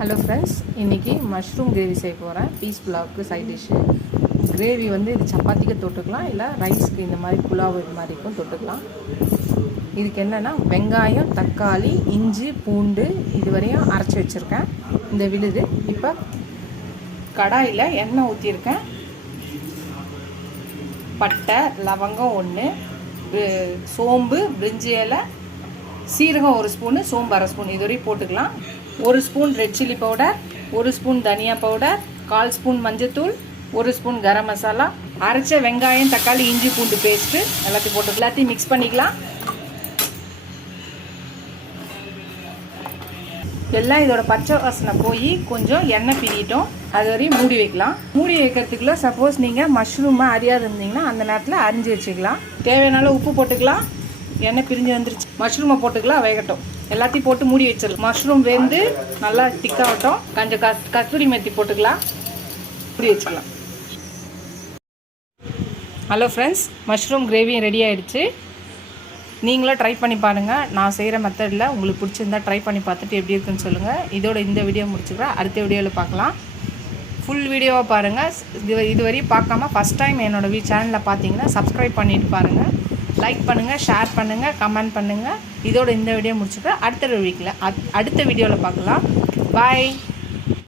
Hello friends, இன்றைக்கி mushroom gravy செய்ய போகிறேன். பீஸ் புலாவுக்கு சைட் டிஷ்ஷு. கிரேவி வந்து இது சப்பாத்திக்கு தொட்டுக்கலாம், இல்லை ரைஸ்க்கு இந்த மாதிரி புலாவ் இது மாதிரிக்கும் தொட்டுக்கலாம். இதுக்கு என்னென்னா வெங்காயம், தக்காளி, இஞ்சி, பூண்டு இதுவரையும் அரைச்சி வச்சுருக்கேன். இந்த விழுது இப்போ கடாயில் எண்ணெய் ஊற்றிருக்கேன். பட்டை, லவங்கம் 1, சோம்பு, பிரிஞ்சி இலை, சீரகம் 1 ஸ்பூனு, சோம்பு 1/2 ஸ்பூன் இதுவரையும் போட்டுக்கலாம். 1 spoon red chilli powder, 1 spoon தனியா பவுடர், 1/4 ஸ்பூன் மஞ்சத்தூள், 1 ஸ்பூன் கரம் மசாலா, அரைச்ச வெங்காயம், தக்காளி, இஞ்சி, பூண்டு பேஸ்ட்டு எல்லாத்தையும் போட்டு எல்லாத்தையும் மிக்ஸ் பண்ணிக்கலாம். எல்லாம் இதோட பச்சை வாசனை போய் கொஞ்சம் எண்ணெய் பிரிட்டோம். அது வரையும் மூடி வைக்கலாம். மூடி வைக்கிறதுக்குள்ள சப்போஸ் நீங்கள் மஷ்ரூமை அறியாது இருந்தீங்கன்னா அந்த நேரத்தில் அரிஞ்சு வச்சுக்கலாம். தேவையான உப்பு போட்டுக்கலாம். எண்ணெய் பிரிஞ்சு வந்துருச்சு. மஷ்ரூமை போட்டுக்கலாம், வேகட்டும். எல்லாத்தையும் போட்டு மூடி வச்சிடலாம். மஷ்ரூம் வெந்து நல்லா திக்காகட்டும். கொஞ்சம் கஸ்தூரி மெத்தி போட்டுக்கலாம், மூடி வச்சுக்கலாம். ஹலோ ஃப்ரெண்ட்ஸ், மஷ்ரூம் கிரேவியும் ரெடி ஆகிடுச்சு. நீங்களும் ட்ரை பண்ணி பாருங்கள். நான் செய்கிற மெத்தடில் உங்களுக்கு பிடிச்சிருந்தா ட்ரை பண்ணி பார்த்துட்டு எப்படி இருக்குன்னு சொல்லுங்கள். இதோட இந்த வீடியோ முடிச்சுக்கிறேன். அடுத்த வீடியோவில் பார்க்கலாம். ஃபுல் வீடியோவாக பாருங்கள். இதுவரையும் பார்க்காம ஃபஸ்ட் டைம் என்னோடய சேனலில் பார்த்தீங்கன்னா சப்ஸ்கிரைப் பண்ணிவிட்டு பாருங்கள். லைக் பண்ணுங்கள், ஷேர் பண்ணுங்கள், கமெண்ட் பண்ணுங்கள். இதோட இந்த வீடியோ முடிச்சுக்கிறேன். அடுத்த வீடியோவில் பார்க்கலாம். பாய்.